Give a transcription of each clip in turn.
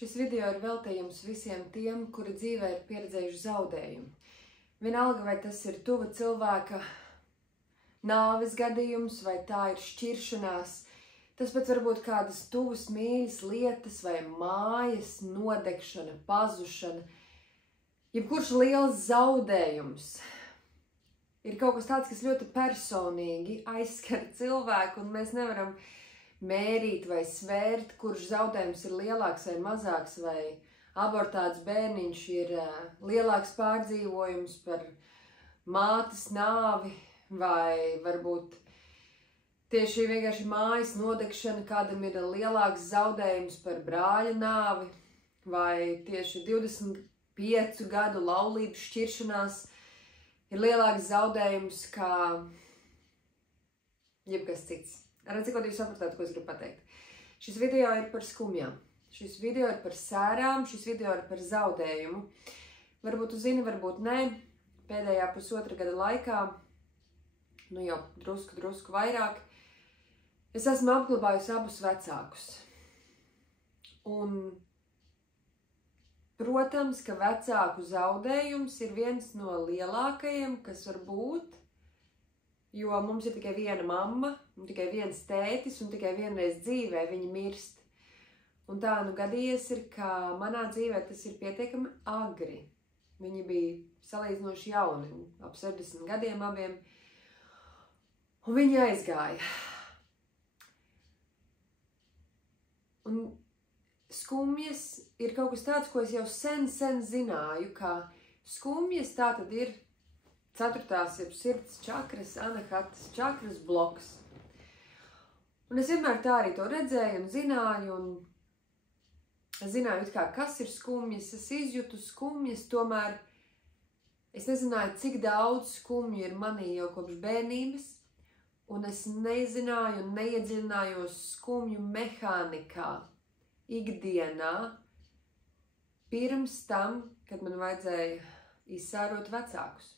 Šis video ir veltījums visiem tiem, kuri dzīvē ir pieredzējuši zaudējumu. Vienalga, vai tas ir tuva cilvēka nāves gadījums, vai tā ir šķiršanās, tas pat var būt kādas tuvas mīļas lietas, vai mājas nodegšana, pazušana. Jebkurš liels zaudējums ir kaut kas tāds, kas ļoti personīgi aizskar cilvēku, un mēs nevaram mērīt vai svērt, kurš zaudējums ir lielāks vai mazāks, vai abortāts bērniņš ir lielāks pārdzīvojums par mātes nāvi, vai varbūt tieši vienkārši mājas nodegšana kādam ir lielāks zaudējums par brāļa nāvi, vai tieši 25 gadu laulības šķiršanās ir lielāks zaudējums kā jebkas cits. Cik jūs sapratāt, ko es gribu pateikt. Šis video ir par skumjām, šis video ir par sērām, šis video ir par zaudējumu. Varbūt tu zini, varbūt nē, pēdējā pusotra gada laikā, nu jau drusku vairāk, es esmu apglabājusi abus vecākus. Un, protams, ka vecāku zaudējums ir viens no lielākajiem, kas var būt, jo mums ir tikai viena mamma, un tikai viens tētis, un tikai vienreiz dzīvē viņi mirst. Un tā nu gadījies ir, ka manā dzīvē tas ir pietiekami agri. Viņi bija salīdzinoši jauni, ap 60 gadiem abiem, un viņi aizgāja. Un skumjas ir kaut kas tāds, ko es jau sen zināju, ka skumjas tā tad ir 4. jeb sirds čakras, anahatas čakras bloks. Un es vienmēr tā arī to redzēju un zināju, un es zināju, kas ir skumjas, es izjūtu skumjas, tomēr es nezināju, cik daudz skumju ir manī jau kopš bērnības, un es nezināju un neiedziļinājos skumju mehānikā, ikdienā, pirms tam, kad man vajadzēja izsērot vecākus.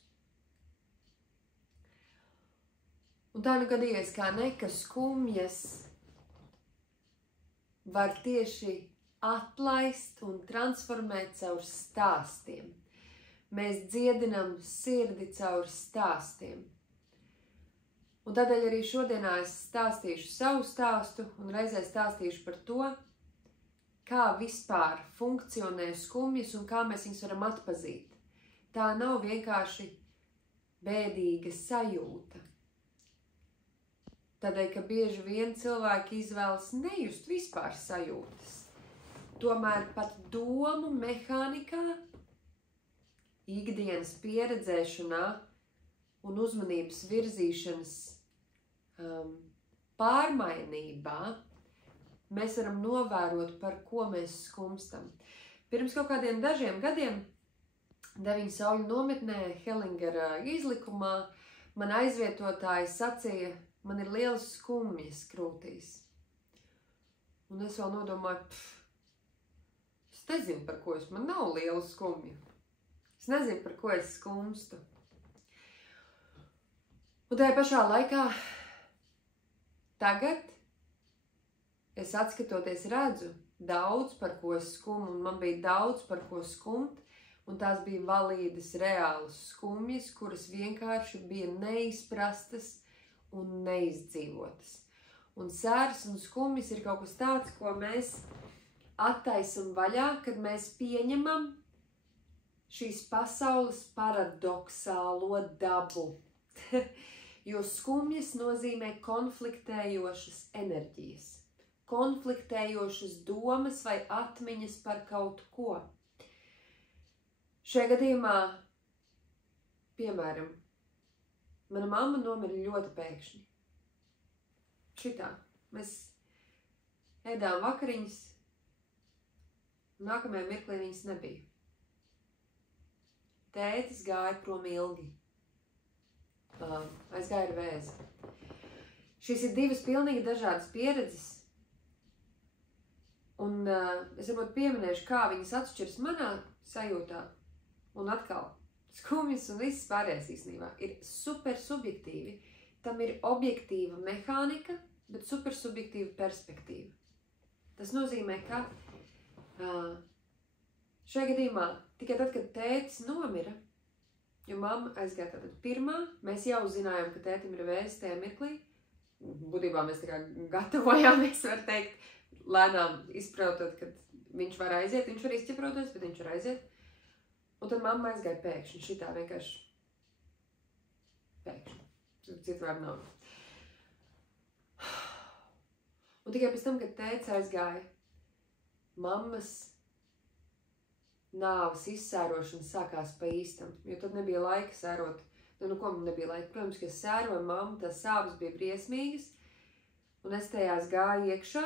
Un tā nu gadījies, kā ne, ka skumjas var tieši atlaist un transformēt caur stāstiem. Mēs dziedinam sirdi caur stāstiem. Un tādēļ arī šodienā es stāstīšu savu stāstu un reizē stāstīšu par to, kā vispār funkcionē skumjas un kā mēs viņus varam atpazīt. Tā nav vienkārši bēdīga sajūta. Tādēļ, ka bieži vien cilvēki izvēlas nejust vispār sajūtas. Tomēr pat domu mehānikā, ikdienas pieredzēšanā un uzmanības virzīšanas pārmainībā mēs varam novērot, par ko mēs skumstam. Pirms kaut kādiem dažiem gadiem 9 sauļu nometnē Hellingera izlikumā man aizvietotāji sacīja, man ir liels skumjas krūtīs. Un es vēl nodomāju, es nezinu, par ko man nav liela skumja. Es nezinu, par ko es skumstu. Un tajā pašā laikā, tagad, es atskatoties redzu daudz, par ko es skumu, un man bija daudz, par ko skumt, un tās bija valīdas, reālas skumjas, kuras vienkārši bija neizprastas un neizdzīvotas. Un sēras un skumjas ir kaut kas tāds, ko mēs attaisam vaļā, kad mēs pieņemam šīs pasaules paradoxālo dabu. Jo skumjas nozīmē konfliktējošas enerģijas, konfliktējošas domas vai atmiņas par kaut ko. Šajā gadījumā, piemēram, mana mamma nomira ļoti pēkšņi. Šitā. Mēs ēdām vakariņas, un nākamajā mirklī viņas nebija. Tētis gāja prom ilgi. Aizgāja ar vēzi. Šīs ir divas pilnīgi dažādas pieredzes. Un es varbūt pieminēšu, kā viņas atšķiras manā sajūtā. Un atkal, skumjas un viss pārējais īstenībā ir super subjektīvi. Tam ir objektīva mehānika, bet super subjektīva perspektīva. Tas nozīmē, ka Šajā gadījumā tikai tad, kad tētis nomira, jo mamma aizgāja tātad pirmā, mēs jau zinājām, ka tētim ir vēzis tajā mirklī. Būtībā mēs tā kā gatavojāmies, var teikt, lēnām izprotot, kad viņš var aiziet, viņš var izķeproties, bet viņš var aiziet. Un tad mamma aizgāja pēkšņi, šitā vienkārši pēkšņi. Citu vārdu nav. Un tikai pēc tam, kad tētis aizgāja, mammas nāves izsērošana sākās pa īstam, jo tad nebija laika sērot. Nu, ko man nebija laika? Protams, ka es sēroju mammu, tās sāpes bija briesmīgas, un es tajās gāju iekšā.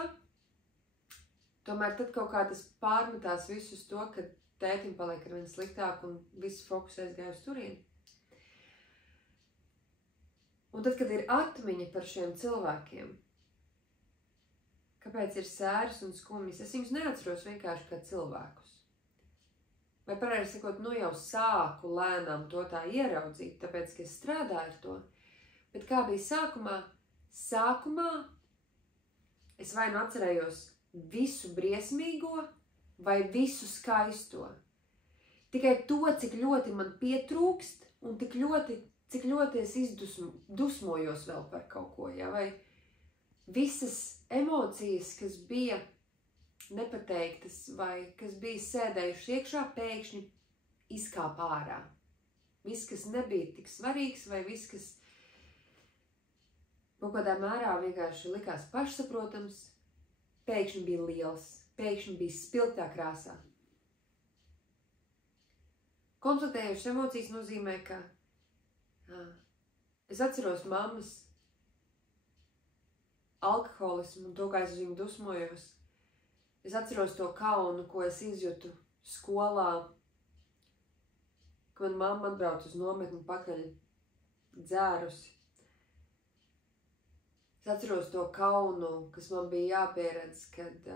Tomēr tad kaut kā tas pārmetās visus to, ka tētim paliek ar vien sliktāk, un viss fokus aizgāja uz turieni. Un tad, kad ir atmiņa par šiem cilvēkiem, kāpēc ir sēras un skumjas, es viņus neatceros vienkārši kā cilvēkus. Vai pareizi sakot, nu jau sāku lēnām to tā ieraudzīt, tāpēc, ka es strādāju ar to. Bet kā bija sākumā? Sākumā es vai nu atcerējos visu briesmīgo vai visu skaisto. Tikai to, cik ļoti man pietrūkst un cik ļoti es dusmojos vēl par kaut ko, ja? Vai visas emocijas, kas bija nepateiktas vai kas bija sēdējuši iekšā, pēkšņi izkāpa ārā. Viss, kas nebija tik svarīgs vai viss, kas kaut kādā mērā vienkārši likās pašsaprotams, pēkšņi bija liels, pēkšņi bija spilgtā krāsā. Konstatējušas emocijas nozīmē, ka es atceros mammas alkoholismu un to, kā es uz viņu dusmojos. Es atceros to kaunu, ko es izjūtu skolā, kad mamma atbrauc uz nometni pakaļ dzērusi. Es atceros to kaunu, kas man bija jāpieredz, kad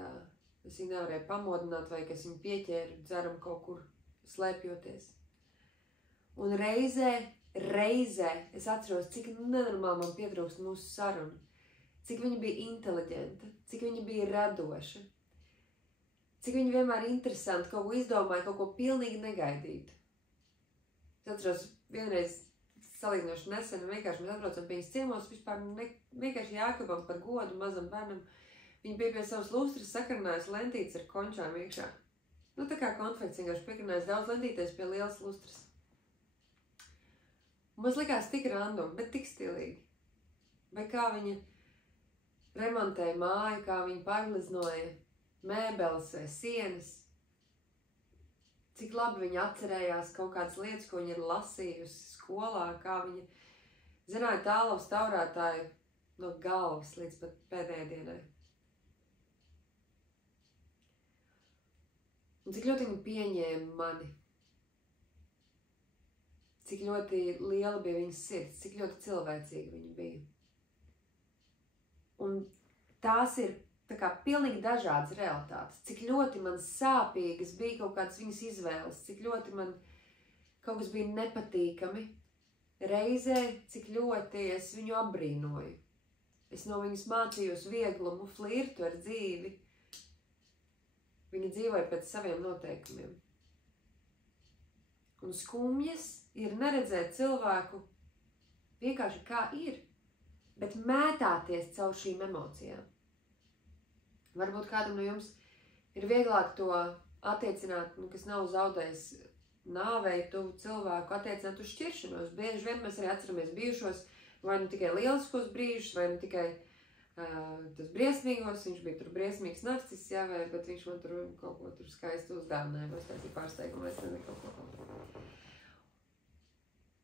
es viņu nevarēju pamodināt vai ka es viņu pieķēru dzeram kaut kur slēpjoties. Un reizē es atceros, cik nenormāli man pietrūkst mūsu saruna, cik viņa bija inteliģenta, cik viņa bija radoša. Cik viņi vienmēr interesanti, kaut ko izdomāja, kaut ko pilnīgi negaidītu. Es atceros vienreiz salīdzinoši nesen, vienkārši mēs atbraucam pie viņas ciemos, vispār vienkārši Jākabam par godu mazam bērnam. Viņa bija pie savas lustras sakarinājusi lentītes ar končām iekšā. Nu, tā kā konfekts vienkārši piekarinājusi daudz lentīties pie lielas lustras. Un mums likās tik random, bet tik stilīgi. Vai kā viņa remontēja māju, kā viņa pārgleznoja mēbeles vai sienas, cik labi viņa atcerējās kaut kādas lietas, ko viņa ir lasījusi skolā, kā viņa zināja tālavas taurētāju no galvas līdz pat pēdējai dienai. Un cik ļoti viņa pieņēma mani, cik ļoti liela bija viņas sirds, cik ļoti cilvēcīga viņa bija. Un tās ir tā kā pilnīgi dažādas realitātes, cik ļoti man sāpīgas bija kaut kādas viņas izvēles, cik ļoti man kaut kas bija nepatīkami, reizē, cik ļoti es viņu apbrīnoju. Es no viņas mācījos vieglumu, flirtu ar dzīvi. Viņa dzīvoja pēc saviem noteikumiem. Un skumjas ir neredzēt cilvēku vienkārši kā ir, bet mētāties caur šīm emocijām. Varbūt kādam no jums ir vieglāk to attiecināt, kas nav zaudējis nāvei tuvu cilvēku, attiecināt uz šķiršanos. Bieži vien mēs arī atceramies bijušos vai nu tikai lieliskos brīžus, vai nu tikai tas briesmīgos, viņš bija tur briesmīgs narcis, jā, vai, bet viņš man tur kaut ko tur skaisti uzdāvināja, vai es tādi pārsteigumi, es nezinu kaut ko.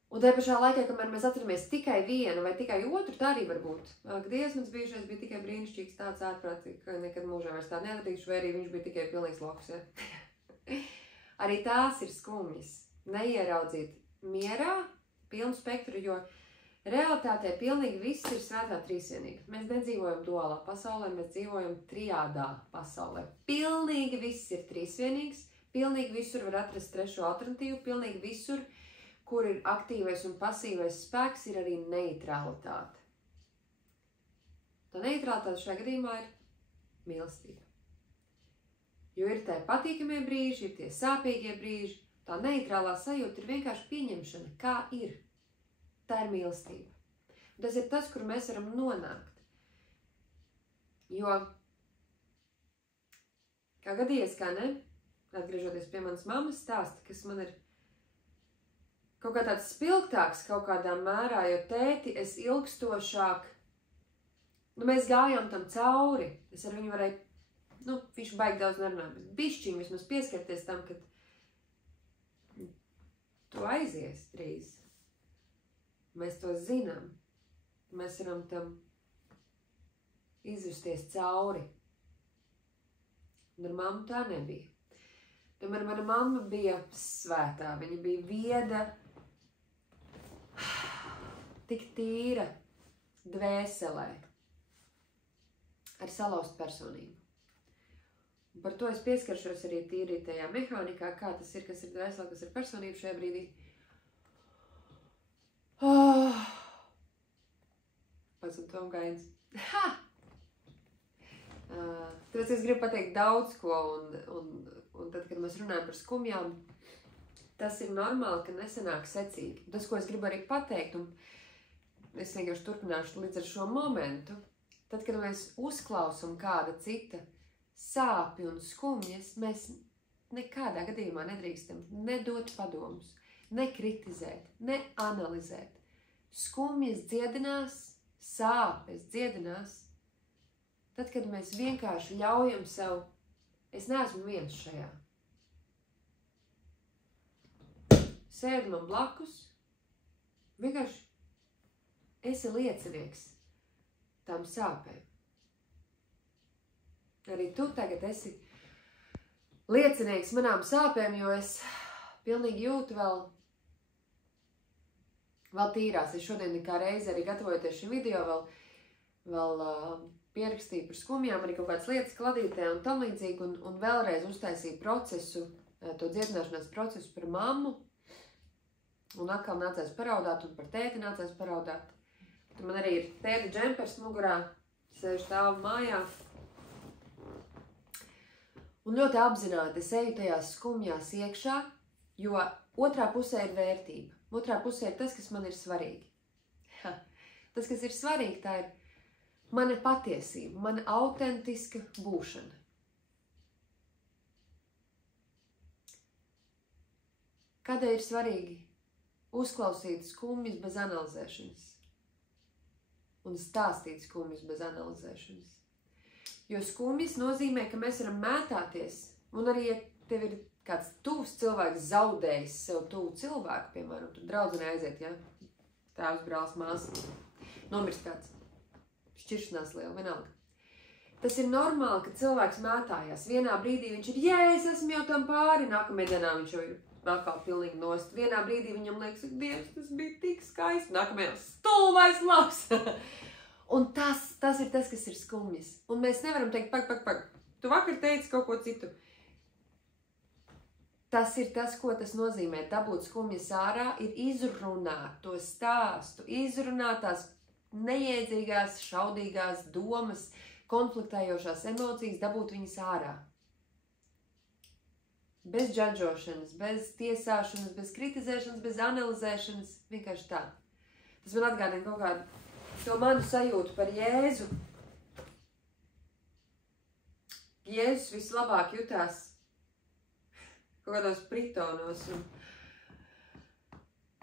Un tajā pašā laikā, kamēr mēs atceramies tikai vienu vai tikai otru, tā arī var būt. Dievs mans bijušais bija tikai brīnišķīgs, tāds ārprātīgi, ka nekad mūžā vairs tā neradīšu, vai arī viņš bija tikai pilnīgs loks, ja? Arī tās ir skumjas. Neieraudzīt mierā, pilnu spektru, jo realitātē pilnīgi viss ir svētā trīsvienība. Mēs nedzīvojam duālā pasaulē, mēs dzīvojam trijādā pasaulē. Pilnīgi viss ir trīsvienīgs, pilnīgi visur var atrast trešo alternatīvu, pilnīgi visur, kur ir aktīvais un pasīvais spēks, ir arī neitralitāte. Tā neitralitāte šajā gadījumā ir mīlestība. Jo ir tie patīkamie brīži, ir tie sāpīgie brīži. Tā neitrālā sajūta ir vienkārši pieņemšana, kā ir. Tā ir mīlestība. Un tas ir tas, kur mēs varam nonākt. Jo, kā gadījies, kā ne, atgriežoties pie manas mammas stāsta, kas man ir kaut kā tāds spilgtāks kaut kādā mērā, jo tēti es ilgstošāk, mēs gājām tam cauri, es ar viņu varēju, viņš baigi daudz nerunāja, bet bišķiņ vismaz pieskarties tam, ka tu aizies drīz. Mēs to zinām. Mēs varam tam izjusties cauri. Un ar mammu tā nebija. Tomēr mana mamma bija svētā, viņa bija vieda, tik tīra dvēselē, ar salauztu personību. Un par to es pieskaršos arī tīri tajā mehānikā, kā tas ir, kas ir dvēsele, kas ir personība šajā brīdī. Pats un tom gaids. Tāpēc es gribu pateikt daudz ko, un tad, kad mēs runājam par skumjām, tas ir normāli, ka nesanāk secīgi. Tas, ko es gribu arī pateikt, un es vienkārši turpināšu līdz ar šo momentu, tad, kad mēs uzklausam kāda cita sāpi un skumjas, mēs nekādā gadījumā nedrīkstam nedot padomus, nekritizēt, neanalizēt. Skumjas dziedinās, sāpes dziedinās, tad, kad mēs vienkārši ļaujam sev, es neesmu viens šajā. Sēdi man blakus, vienkārši esi liecinieks tām sāpēm. Arī tu tagad esi liecinieks manām sāpēm, jo es pilnīgi jūtu vēl tīrās. Es šodien kā reizi arī gatavojoties šim video vēl pierakstīju par skumjām, arī kaut kādas lietas kladītē un tam līdzīgi, un vēlreiz uztaisīju procesu, to dziedināšanās procesu par mammu, un atkal nācās paraudāt, un par tēti nācās paraudāt. Tur man arī ir tēta džempers mugurā, sēžu tālu mājā. Un ļoti apzināti es eju tajās skumjās iekšā, jo otrā pusē ir vērtība. Otrā pusē ir tas, kas man ir svarīgi. Tas, kas ir svarīgi, tā ir mana patiesība, mana autentiska būšana. Kādēļ ir svarīgi uzklausīt skumjas bez analizēšanas un stāstīt skumjas bez analizēšanas? Jo skumjas nozīmē, ka mēs varam mētāties, un arī, ja tev ir kāds tuvs cilvēks zaudējis sev tuvu cilvēku, piemēram, tur draudzenē aiziet, ja? Tēvs, brālis, māsa, nomirst kāds, šķiršanās liela, vienalga. Tas ir normāli, ka cilvēks mētājās. Vienā brīdī viņš ir, es esmu jau tam pāri, nākamajā dienā viņš jau ir atkal pilnīgi nost. Vienā brīdī viņam liekas, Dievs, tas bija tik skaisti, nākamajā stulbais labs. Un tas ir tas, kas ir skumjas. Un mēs nevaram teikt, pak, tu vakar teici kaut ko citu. Tas ir tas, ko tas nozīmē. Dabūt skumjas ārā ir izrunāt to stāstu, izrunāt tās neiedzīgās, šaudīgās domas, konfliktējošās emocijas, dabūt viņas ārā. Bez džadžošanas, bez tiesāšanas, bez kritizēšanas, bez analizēšanas, vienkārši tā. Tas man atgādina kaut kādu to manu sajūtu par Jēzu. Jēzus vislabāk jutās kaut kādos pritonos un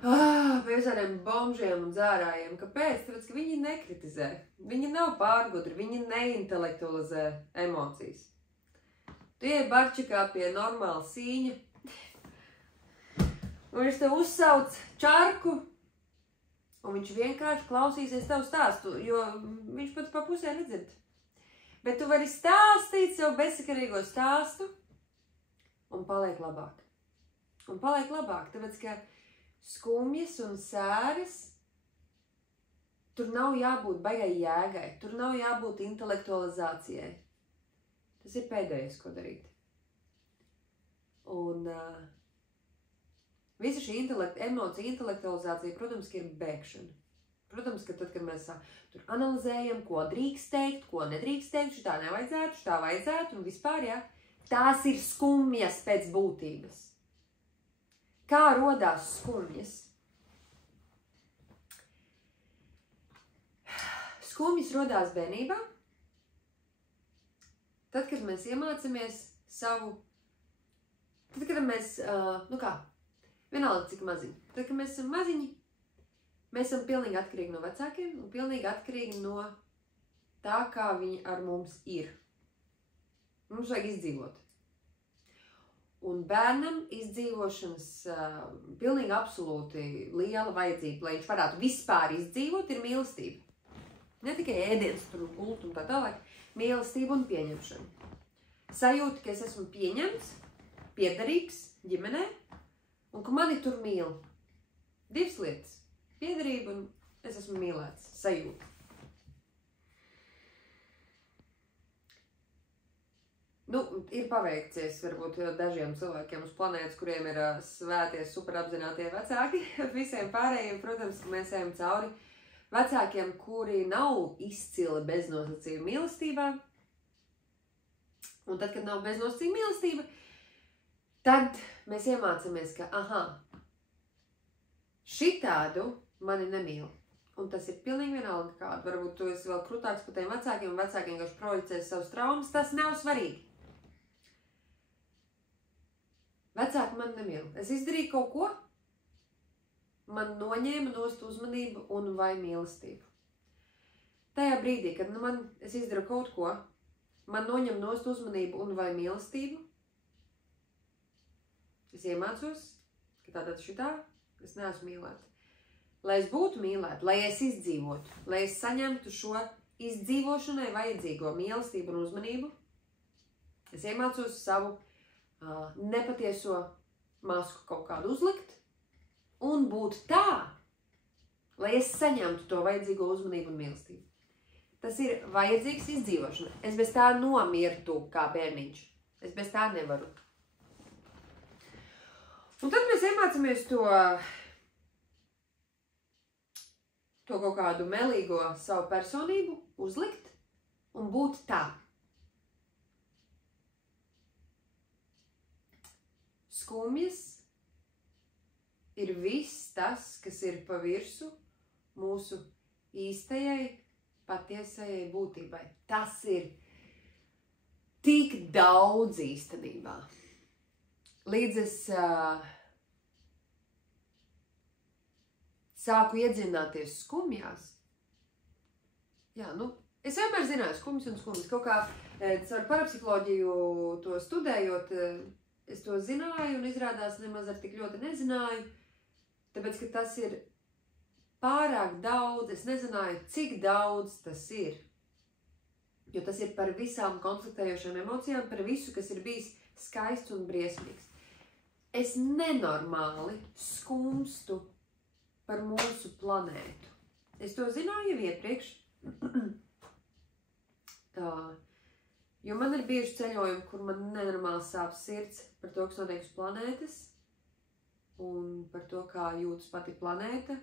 pie visādiem bomžiem un dzērājiem. Kāpēc? Tāpēc, ka viņi nekritizē. Viņi nav pārgudri, viņi neintelektualizē emocijas. Tu ej barčikā pie normāla sīņa, un viņš tev uzsauc čarku, un viņš vienkārši klausīsies tavu stāstu, jo viņš pat pa pusē nedzird. Bet tu vari stāstīt savu bezsakarīgo stāstu, un paliek labāk. Un paliek labāk, tāpēc, ka skumjas un sēras, tur nav jābūt baigai jēgai, tur nav jābūt intelektualizācijai. Tas ir pēdējais, ko darīt. Un visa šī emocija intelektualizācija, protams, ka ir bēgšana. Protams, ka tad, kad mēs tur analizējam, ko drīkst teikt, ko nedrīkst teikt, šitā nevajadzētu, šitā vajadzētu un vispār, jā, Tās ir skumjas pēc būtības. Kā rodās skumjas? Skumjas rodās bērnībā, tad, kad mēs iemācāmies savu, tad, kad mēs, vienalga cik maziņi, tad, kad mēs esam maziņi, mēs esam pilnīgi atkarīgi no vecākiem un pilnīgi atkarīgi no tā, kā viņi ar mums ir. Mums vajag izdzīvot. Un bērnam izdzīvošanas pilnīgi absolūti liela vajadzība, lai viņš varētu vispār izdzīvot, ir mīlestība. Ne tikai ēdiens, tur gult un tā tālāk, mīlestība un pieņemšana. Sajūta, ka es esmu pieņemts, piederīgs ģimenē, un ka mani tur mīl. Divas lietas. Piederība un es esmu mīlēts. Sajūta. Ir paveikties varbūt dažiem cilvēkiem uz planētas, kuriem ir svētie, superapzinātie vecāki. Visiem pārējiem, protams, ka mēs ejam cauri vecākiem, kuri nav izcili beznosacījuma mīlestībā. Un tad, kad nav beznosacījuma mīlestība, tad mēs iemācāmies, ka, šitādu mani nemīl. Un tas ir pilnīgi vienalga kādu. Varbūt tu esi vēl krutāks par tiem vecākiem, un vecākiem, kas projicēs savus traumas, tas nav svarīgi. Vecāki mani nemīl. Es izdarīju kaut ko, man noņēma nost uzmanību un vai mīlestību. Tajā brīdī, kad es izdaru kaut ko, man noņem nost uzmanību un vai mīlestību, es iemācos, ka tātad šitā es neesmu mīlēta. Lai es būtu mīlēta, lai es izdzīvotu, lai es saņemtu šo izdzīvošanai vajadzīgo mīlestību un uzmanību, es iemācos savu nepatieso masku kaut kādu uzlikt, un būt tā, lai es saņemtu to vajadzīgo uzmanību un mīlestību. Tas ir vajadzīgs izdzīvošana. Es bez tā nomirtu kā bērniņš. Es bez tā nevaru. Un tad mēs iemācāmies to kaut kādu melīgo savu personību uzlikt un būt tā. Skumjas ir viss tas, kas ir pa virsu mūsu īstajai, patiesajai būtībai. Tas ir tik daudz īstenībā. Līdz es sāku iedzināties skumjās. Es vienmēr zināju skumjas un skumjas. Kaut kā caur parapsiholoģiju to studējot, es to zināju un izrādās nemaz ar tik ļoti nezināju, tāpēc, ka tas ir pārāk daudz, es nezināju, cik daudz tas ir. Jo tas ir par visām konfliktējošām emocijām, par visu, kas ir bijis skaists un briesmīgs. Es nenormāli skumstu par mūsu planētu. Es to zināju jau iepriekš. Jo man ir bijuši ceļojumi, kur man nenormāli sāp sirds par to, kas notiek uz planētas un par to, kā jūtas pati planēta.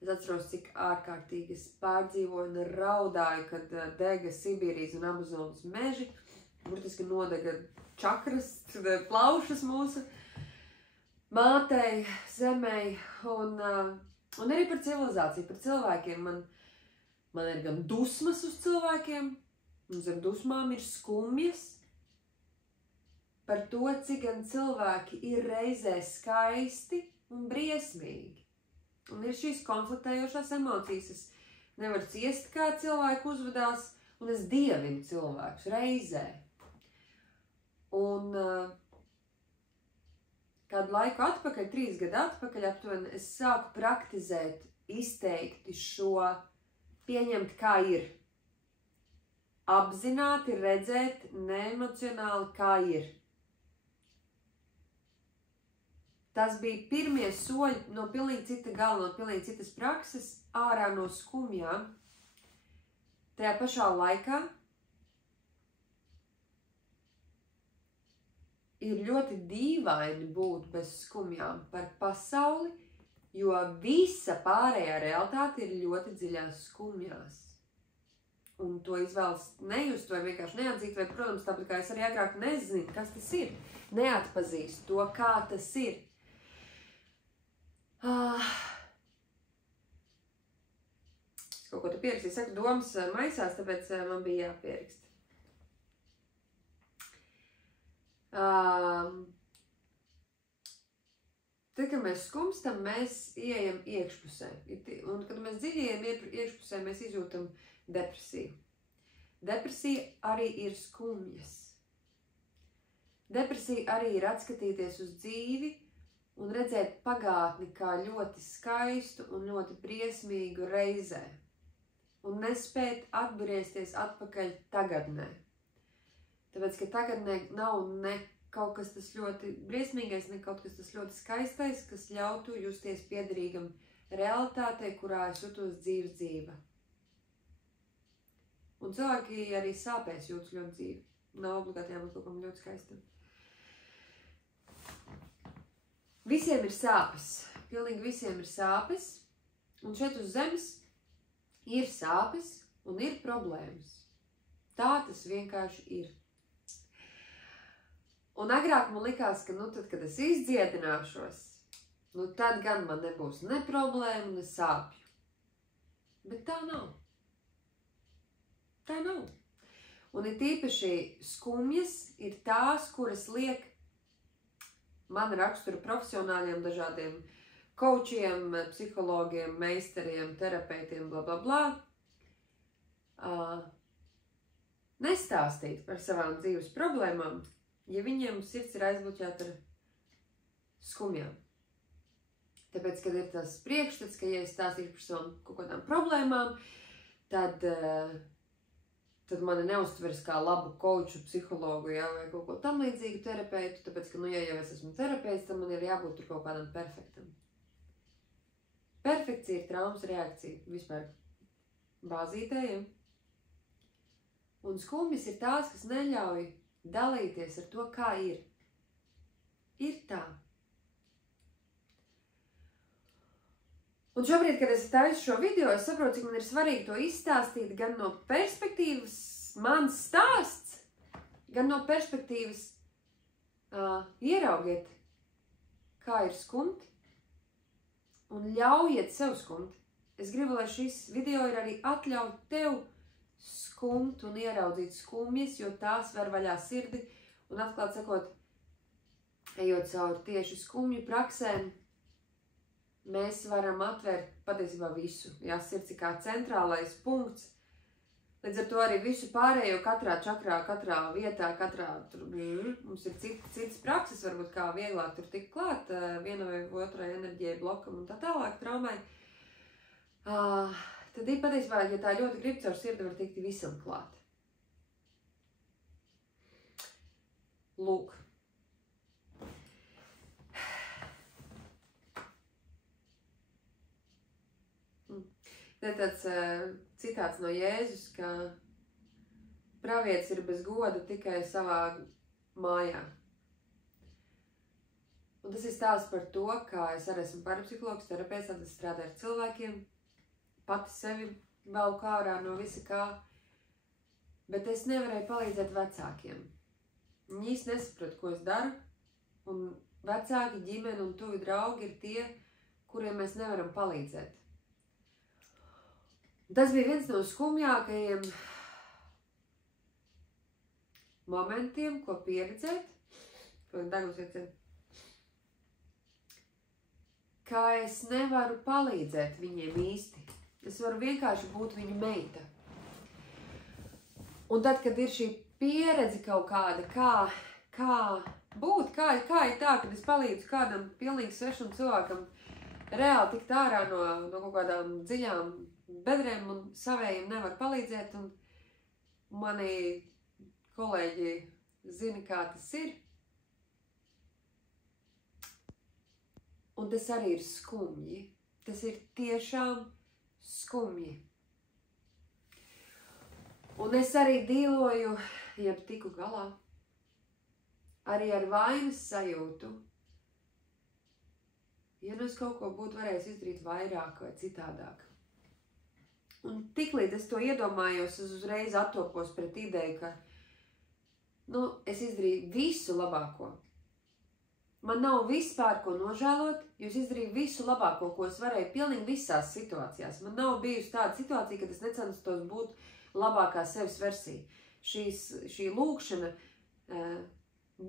Es atceros, cik ārkārtīgi es pārdzīvoju un raudāju, kad dega Sibīrijas un Amazonas meži, burtiski nodega čakras, plaušas mūsu mātei, zemei un arī par civilizāciju, par cilvēkiem. Man ir gan dusmas uz cilvēkiem, un zem dusmām ir skumjas par to, cik gan cilvēki ir reizē skaisti un briesmīgi. Un ir šīs konfliktējošās emocijas. Es nevaru ciest, kā cilvēki uzvedās, un es dievinu cilvēkus reizē. Un kādu laiku atpakaļ, 3 gadu atpakaļ aptuveni, es sāku praktizēt izteikti šo pieņemt kā ir. Apzināti redzēt neemocionāli kā ir. Tas bija pirmie soļi no pilnīgi cita gala, no pilnīgi citas prakses, ārā no skumjām. Tajā pašā laikā ir ļoti dīvaini būt bez skumjām par pasauli, jo visa pārējā realitāte ir ļoti dziļās skumjās. un to izvēlas nejust vai vienkārši neatzīt, vai, protams, tāpat kā es arī agrāk nezinu, kas tas ir. Neatpazīstu to, kā tas ir. Es kaut ko te pierakstīju, saku, domas maisās, tāpēc man bija jāpierakst. Tad, kad mēs skumstam, mēs ieejam iekšpusē. Un, kad mēs dziļi ejam iekšpusē, mēs izjūtam depresiju. Depresija arī ir skumjas. Depresija arī ir atskatīties uz dzīvi un redzēt pagātni kā ļoti skaistu un ļoti briesmīgu reizē. Un nespēt atgriezties atpakaļ tagadnē. Tāpēc, ka tagadnē nav ne kaut kas tas ļoti briesmīgais, ne kaut kas tas ļoti skaistais, kas ļautu justies piederīgam realitātei, kurā es jūtos dzīve. Un cilvēki arī sāpēs jūtas ļoti dzīvi. Nav obligāti jābūt kaut kam ļoti skaistam. Visiem ir sāpes. Pilnīgi visiem ir sāpes. Un šeit uz zemes ir sāpes un ir problēmas. Tā tas vienkārši ir. Un agrāk man likās, ka tad, kad es izdziedināšos, tad gan man nebūs ne problēmu, ne sāpju. Bet tā nav. Tā nav. Un ir tīpaši skumjas ir tās, kuras liek man rakstura profesionāļiem, dažādiem kočiem, psihologiem, meistariem, terapeitiem, nestāstīt par savām dzīves problēmām, ja viņiem sirds ir aizbuļķēta ar skumjām. Tāpēc, kad ir tas priekšstats, ka ja es stāstīšu par savām kaut kādām problēmām, tad mani neuztvers kā labu koču, psihologu, vai kaut ko tam līdzīgu terapeitu, tāpēc, ka, ja jau es esmu terapeits, tad man ir jābūt tur kaut kādam perfektam. Perfekcija ir traumas reakcija, vispār bāzītējiem. Un skumjas ir tās, kas neļauj dalīties ar to, kā ir. Ir tā. Un šobrīd, kad es taisu šo video, es saprotu, cik man ir svarīgi to izstāstīt gan no perspektīvas mans stāsts, gan no perspektīvas ieraugiet, kā ir skumt, un ļaujiet sev skumt. Es gribu, lai šis video ir arī atļaut tev skumt un ieraudzīt skumjas, jo tās ver vaļā sirdi un atklāt sakot, ejot cauri tieši skumju praksēm, mēs varam atvērt patiesībā visu. Jā, sirds ir kā centrālais punkts. Līdz ar to arī visu pārējo katrā čakrā, katrā vietā, mums ir citas prakses, varbūt kā vieglāk tur tikt klāt, viena vai otrai enerģijai, blokam un tā tālāk, traumai. Tad ir patiesībā, ja tā ļoti grib caur sirdi, var tikt visam klāt. Lūk. Te tāds citāts no Jēzus, ka pravietis ir bez goda tikai savā mājā. Un tas ir stāsts par to, kā es arī esmu parapsihologs, terapeits, tad es strādāju ar cilvēkiem, pati sevi velku ārā no visa kā, bet es nevarēju palīdzēt vecākiem. Viņi īsti nesaprata, ko es daru, un vecāki, ģimene un tuvi draugi ir tie, kuriem mēs nevaram palīdzēt. Tas bija viens no skumjākajiem momentiem, ko pieredzēt, kā es nevaru palīdzēt viņiem īsti. Es varu vienkārši būt viņu meita. Un tad, kad ir šī pieredze kaut kāda, kā būt, kā ir tā, kad es palīdzu kādam pilnīgi svešam cilvēkam reāli tikt ārā no kaut kādām dziļām bedrēm un savējiem nevar palīdzēt, un mani kolēģi zina, kā tas ir. Un tas arī ir skumji. Tas ir tiešām skumji. Un es arī dīloju, jeb tiku galā, arī ar vainas sajūtu. Ja nu es kaut ko būtu varējis izdarīt vairāk vai citādāk. Un tiklīdz es to iedomājos, es uzreiz attopos pret ideju, ka es izdarīju visu labāko. Man nav vispār ko nožēlot, jo es izdarīju visu labāko, ko es varēju pilnīgi visās situācijās. Man nav bijusi tāda situācija, kad es necenstos būt labākā sevis versija. Šī lūkšana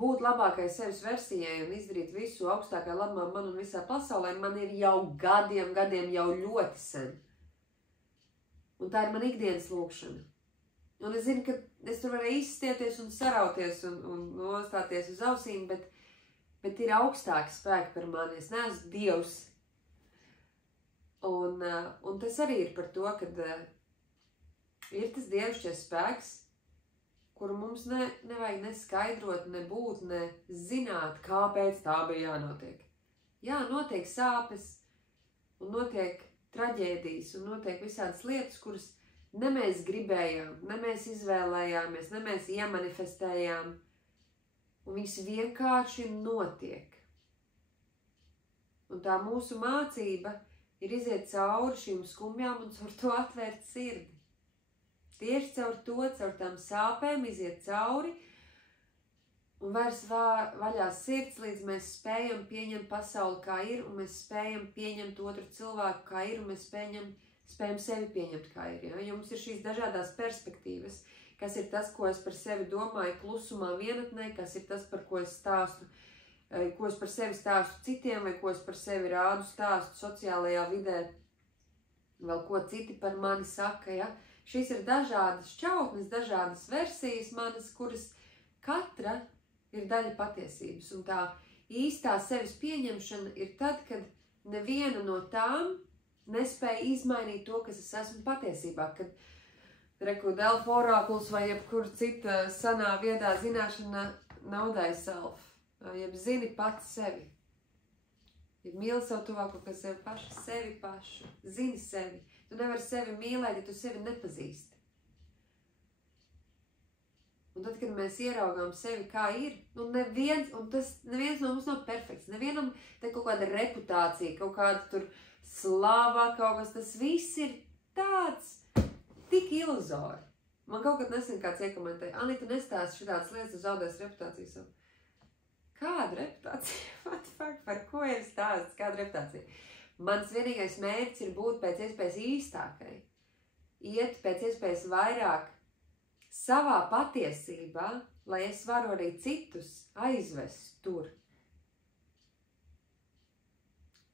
būt labākai sevis versijai un izdarīt visu augstākā labumā man un visā pasaulē, man ir jau gadiem jau ļoti sen. Un tā ir man ikdienas lūkšana. Un es zinu, ka es tur varēju izstieties un sarauties un nostāties uz ausīm, bet ir augstāki spēki par mani. Es neesmu Dievs. Un tas arī ir par to, kad ir tas dievišķais spēks, kuru mums nevajag ne skaidrot, ne būt, ne zināt, kāpēc tā bija jānotiek. Jā, notiek sāpes, un notiek traģēdijas, un notiek visādas lietas, kuras ne mēs gribējām, ne mēs izvēlējāmies, ne mēs iemanifestējām, un viņas vienkārši notiek. Un tā mūsu mācība ir iziet cauri šīm skumjām un caur to atvērt sirdi. Tieši caur tām sāpēm iziet cauri un vairs vaļās sirds, līdz mēs spējam pieņemt pasauli kā ir, un mēs spējam pieņemt otru cilvēku kā ir, un mēs spējam sevi pieņemt kā ir. Ja? Jo mums ir šīs dažādās perspektīvas, kas ir tas, ko es par sevi domāju klusumā vienatnē, kas ir tas, par ko es stāstu, ko es par sevi stāstu citiem, vai ko es par sevi rādu stāstu sociālajā vidē, vēl ko citi par mani saka, ja? Šīs ir dažādas šķautnes, dažādas versijas manas, kuras katra ir daļa patiesības. Un tā īstā sevis pieņemšana ir tad, kad neviena no tām nespēja izmainīt to, kas es esmu patiesībā. Kad Delfa orakuls vai jebkur cita sanā viedā zināšana know thyself, jeb zini pats sevi. Jeb mīli savu tuvāko, kas sevi pašu, zini sevi. Tu nevari sevi mīlēt, ja tu sevi nepazīsti. Un tad, kad mēs ieraugām sevi kā ir, neviens no mums nav perfekts. Nevienam te kaut kāda reputācija, kaut kāda tur slāvā, kaut kas, tas viss ir tāds tik iluzori. Man kaut kad nesen kāds iekomentēja, Anita, nestāsti šitādas lietas, tu zaudēs reputāciju savu. Kāda reputācija? What the fuck? Par ko ir stāsts? Kāda reputācija? Mans vienīgais mērķis ir būt pēc iespējas īstākai. Iet pēc iespējas vairāk savā patiesībā, lai es varu arī citus aizvest tur.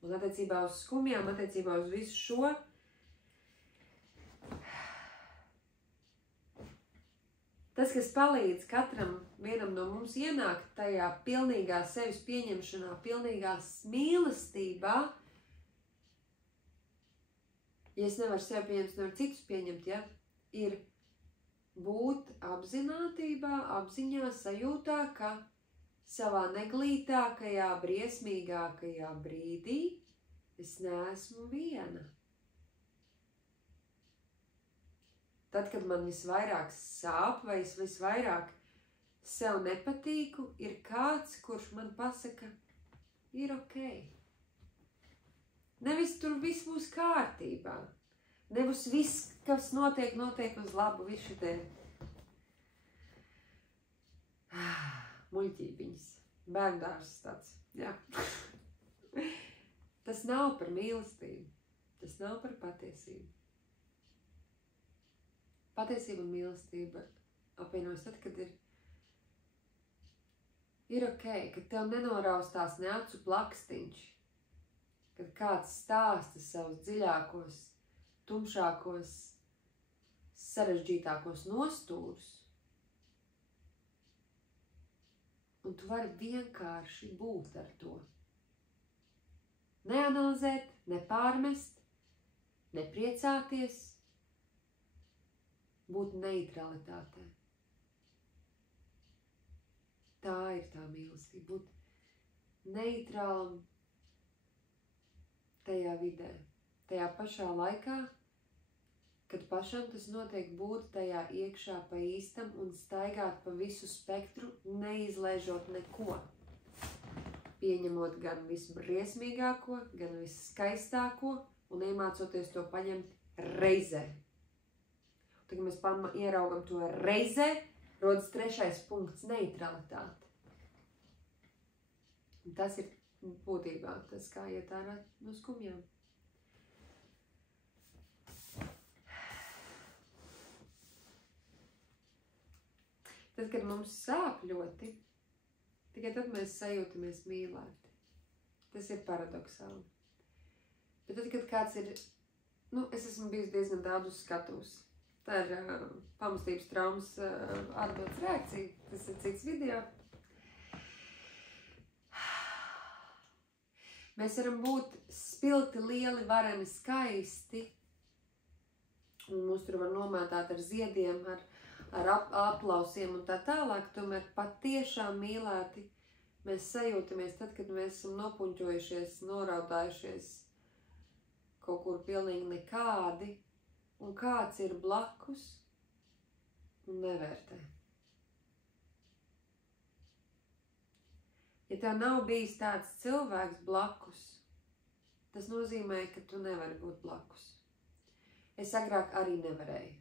Un attiecībā uz skumjām, attiecībā uz visu šo, tas, kas palīdz katram vienam no mums ienākt tajā pilnīgā sevis pieņemšanā, pilnīgā mīlestībā, ja es nevaru sevi pieņemt, nevaru citus pieņemt, ja, ir būt apzinātībā, apziņā, sajūtā, ka savā neglītākajā, briesmīgākajā brīdī es neesmu viena. Tad, kad man visvairāk sāp vai es visvairāk sev nepatīku, ir kāds, kurš man pasaka, ir ok. Nevis tur viss būs kārtībā. Nevis viss, kas notiek uz labu, viss šitie muļķībiņas, bērndārs tāds, jā. Tas nav par mīlestību, tas nav par patiesību. Patiesība un mīlestība apvienojas tad, kad ir ok, kad tev nenoraustās ne acu plakstiņš, kad kāds stāsta savus dziļākos, tumšākos, sarežģītākos nostūrus, un tu vari vienkārši būt ar to. Neanalizēt, nepārmest, nepriecāties, būt neitralitātē. Tā ir tā mīlestība, būt neitrālam tajā vidē, tajā pašā laikā, kad pašam tas notiek būt tajā iekšā pa īstam un staigāt pa visu spektru, neizlaižot neko. Pieņemot gan visbriesmīgāko, gan visskaistāko un iemācoties to paņemt reizē. kad mēs ieraugam to reizē, rodas trešais punkts - neutralitāte. Un tas ir būtībā tas, kā iet ārā no skumjām. Tad, kad mums sāp ļoti, tikai tad mēs sajūtamies mīlēti. Tas ir paradoxāli. Bet tad, kad kāds ir, es esmu bijis diezgan daudz uz skatuves. Tā ir pamestības traumas atbildes reakcija. Tas ir cits video. Mēs varam būt spilti, lieli, vareni, skaisti. Un mūs tur var nomētāt ar ziediem, ar aplausiem un tā tālāk. Tomēr patiešām mīlēti mēs sajūtamies tad, kad mēs esam nopuņķojušies, noraudājušies kaut kur pilnīgi nekādi. Un kāds ir blakus un nevērtē. Ja tev nav bijis tāds cilvēks blakus, tas nozīmē, ka tu nevari būt blakus. Es agrāk arī nevarēju.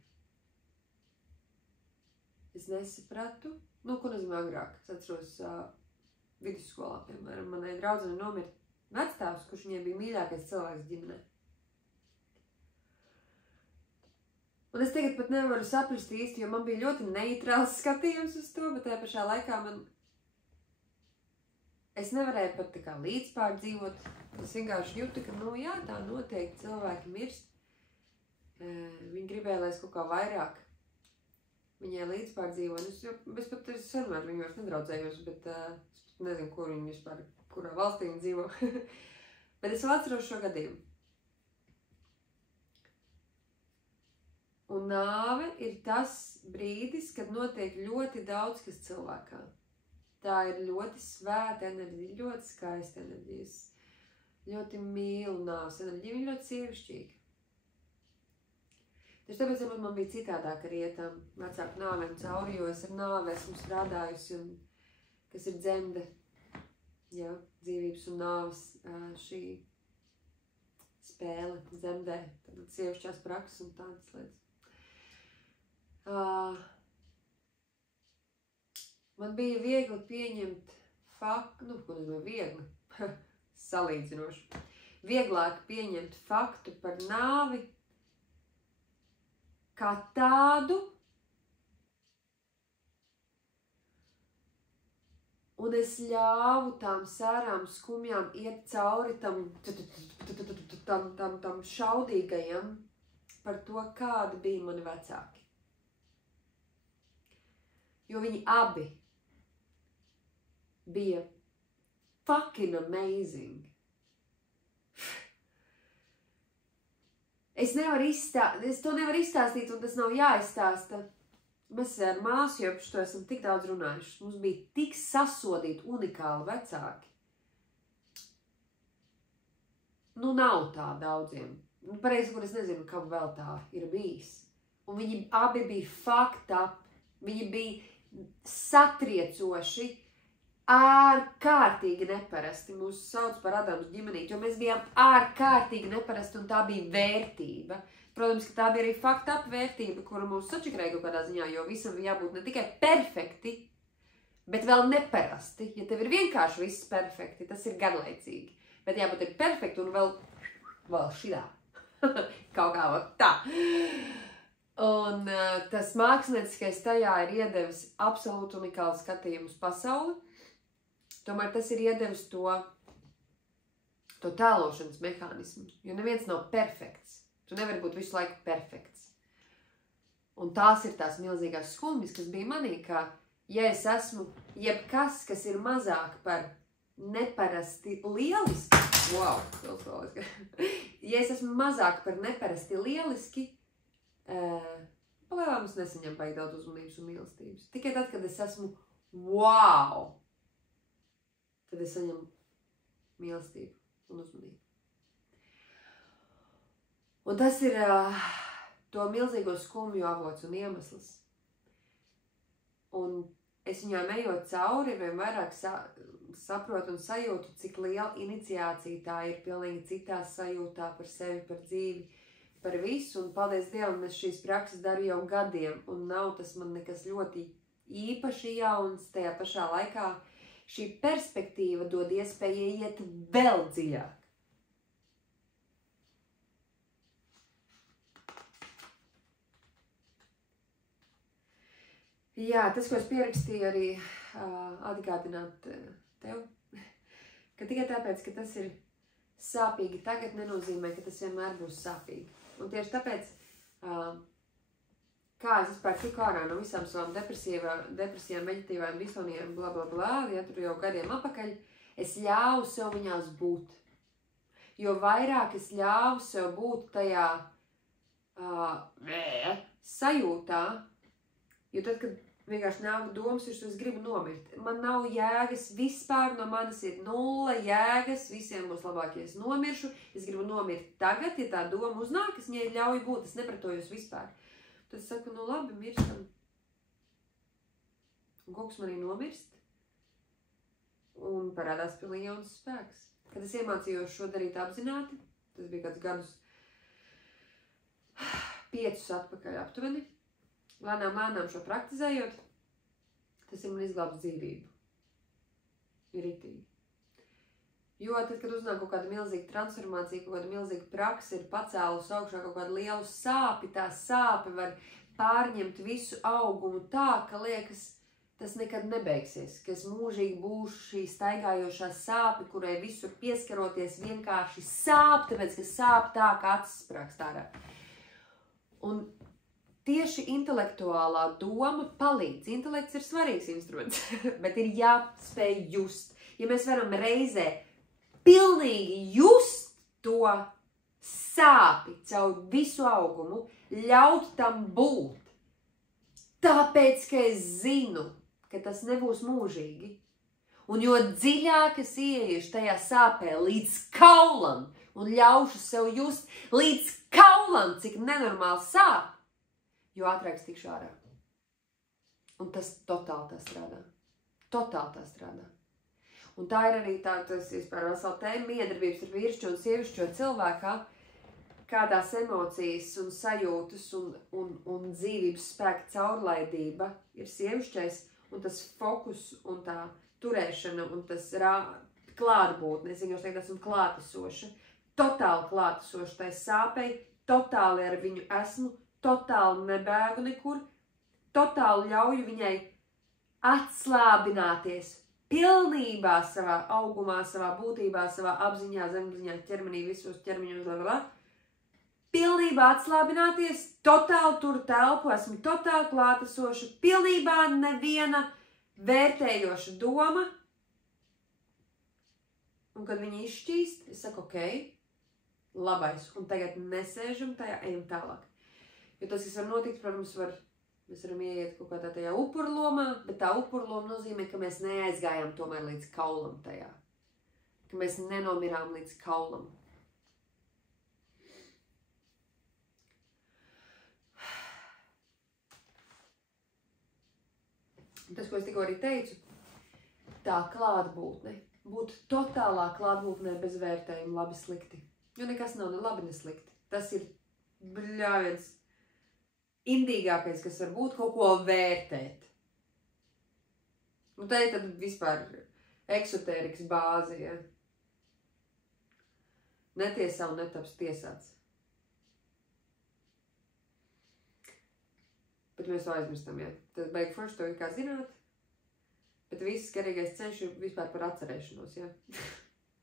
Es nesapratu, ko nozīmē agrāk. Es atceros vidusskolā, piemēram, manai draudzene nomira vecstāvs, kurš viņai bija mīļākais cilvēks ģimenē. Un es tagad pat nevaru saprast īsti, jo man bija ļoti neitrāls skatījums uz to, bet tajā pašā laikā es nevarēju pat tā kā līdzpārdzīvot. Es vienkārši jūtu, ka, jā, tā noteikti cilvēki mirst. Viņi gribēja, lai es kaut kā vairāk viņai līdzpārdzīvoju. Es pat vienmēr viņu vairs nedraudzējos, bet es pat nezinu, kur viņi vispār, kurā valstī viņi dzīvo. Bet es vēl atceros šo gadījumu. Un nāve ir tas brīdis, kad notiek ļoti daudz kas cilvēkā. Tā ir ļoti svēta enerģija, ļoti skaista enerģija. Es ļoti mīlu nāves enerģiju, viņa ļoti sievišķīga. Tieši tāpēc varbūt man bija citādāk ar ietām vecāku nāvēm cauri, jo es ar nāvi esmu strādājusi, un kas ir dzemde, dzīvības un nāves šī spēle dzemdē, tad sievišķās prakses un tādas lietas. Man bija viegli pieņemt faktu, ko nozīmē viegli, salīdzinoši, vieglāk pieņemt faktu par nāvi kā tādu, un es ļāvu tām sērām skumjām iet cauri tam šaudīgajam par to, kādi bija mani vecāki. Jo viņi abi bija fucking amazing. Es to nevaru izstāstīt, un tas nav jāizstāsta. Mēs ar māsu jau par to esam tik daudz runājuši. Mums bija tik sasodīti unikāli vecāki. Nav tā daudziem. Pareizi, kur es nezinu, kam vēl tā ir bijis. Un viņi abi bija fucked up. Viņi bija satriecoši, ārkārtīgi neparasti. Mūs sauc par Adamas ģimenīti, jo mēs bijām ārkārtīgi neparasti, un tā bija vērtība. Protams, ka tā bija arī fucked up vērtība, kura mūs sačakrēja kaut kādā ziņā, jo visam bija jābūt ne tikai perfekti, bet vēl neparasti. Ja tev ir vienkārši viss perfekti, tas ir garlaicīgi. Bet jābūt ir perfekti un vēl šidā. Kaut kā tā. Un tas mākslinieckais tajā ir iedevis absolūti unikālu skatījumu uz pasauli. Tomēr tas ir iedevis to tēlošanas mehānismu, jo neviens nav perfekts. Tu nevari būt visu laiku perfekts. Un tās ir tās milzīgās skumjas, kas bija manī, ka ja es esmu jebkas, kas ir mazāk par neparasti lieliski, ja es esmu mazāk par neparasti lieliski, palēlām es nesaņem baigi daudz uzmanības un mīlestības. Tikai tad, kad es esmu wow, tad es saņemu mīlestību un uzmanību. Un tas ir to milzīgo skumju avots un iemesls. Un es viņām ejot cauri, vien vairāk saprotu un sajūtu, cik liela iniciācija tā ir pilnīgi citā sajūtā par sevi, par dzīvi, par visu, un paldies Dievam, es šīs prakses daru jau gadiem, un nav tas man nekas ļoti īpaši jauns, tajā pašā laikā šī perspektīva dod iespēju iet vēl dziļāk. Jā, tas, ko es pierakstīju arī atgādināt tev, ka tikai tāpēc, ka tas ir sāpīgi tagad, nenozīmē, ka tas vienmēr būs sāpīgi. Un tieši tāpēc, kā es vispār tiku ārā no visām savām depresijām, veģetīvām disfonijām, bla, bla, bla, ja tur jau gadiem apakaļ, es ļāvu sev viņās būt. Jo vairāk es ļāvu sev būt tajā sajūtā, jo tad, kad vienkārši nāk domas, es gribu nomirt. Man nav jēgas, vispār no manis ir nulle jēgas, visiem būs labāk, ja es nomiršu. Es gribu nomirt tagad, ja tā doma uznāk, es viņai ļauju būt, es nepratojos vispār. Tad es saku, nu labi, mirstam. Un kaut kas manī nomirst. Un parādās pilnīgi jauns spēks. Kad es iemācījos šo darīt apzināti, tas bija kāds gadus 5 atpakaļ aptuveni, lēnām šo praktizējot, tas ir man izglābs dzīvību. Ir ritīgi. Jo tad, kad uznāk kaut kāda milzīga transformācija, kaut kāda milzīga praksa, ir pacēlus augšā kaut kādu lielu sāpi, tā sāpe var pārņemt visu augumu tā, ka liekas, tas nekad nebeigsies, ka es mūžīgi būšu šī staigājošā sāpe, kurai visur pieskaroties vienkārši sāp, tāpēc, ka sāp tā, kā acis sprākst ārā. Un tieši intelektuālā doma palīdz. Intelekts ir svarīgs instruments, bet ir jāspēj just. Ja mēs varam reizē pilnīgi just to sāpi caur visu augumu, ļaut tam būt. Tāpēc, ka es zinu, ka tas nebūs mūžīgi. Un jo dziļāk es ieiešu tajā sāpē līdz kaulam un ļaušu sev just līdz kaulam, cik nenormāli sāp, jo ātrāk es tikšu ārā. Un tas totāli tā strādā. Totāli tā strādā. Un tā ir arī tā, tas vispār vesela tēma, miedarbības ar vīrišķo un sievišķo cilvēkā, kādās emocijas un sajūtas un dzīvības spēka caurlaidība ir sievišķais, un tas fokus un tā turēšana un tas klātbūtne, es vienkārši teikt, esmu klātesoša, totāli klātesoša tai sāpei, totāli ar viņu esmu, totāli nebēgu nekur, totāli ļauju viņai atslābināties pilnībā savā augumā, savā būtībā, savā apziņā, zemapziņā, ķermenī, visos ķermeņos, pilnībā atslābināties, totāli tur telpu, esmu totāli klātesoša, pilnībā neviena vērtējoša doma, un kad viņi izšķīst, es saku, ok, labais, un tagad nesēžam tajā, ejam tālāk. Jo tas, kas var notikt, protams, mēs varam ieiet kaut kādā tajā upurlomā, bet tā upurloma nozīmē, ka mēs neaizgājām tomēr līdz kaulam tajā. Ka mēs nenomirām līdz kaulam. Tas, ko es tikko arī teicu, tā klātbūtne. Būt totālā klātbūtnē bez vērtējuma labi slikti. Jo nekas nav ne labi, ne slikti. Tas ir bļāviens indīgākais, kas var būt kaut ko vērtēt. Un tā ir tad vispār eksotērikas bāze, ja. Netiesā un netaps tiesāts. Bet mēs to aizmirstam, ja. Tas beig forši to kā zināt, bet viss garīgais ceļš ir vispār par atcerēšanos, ja.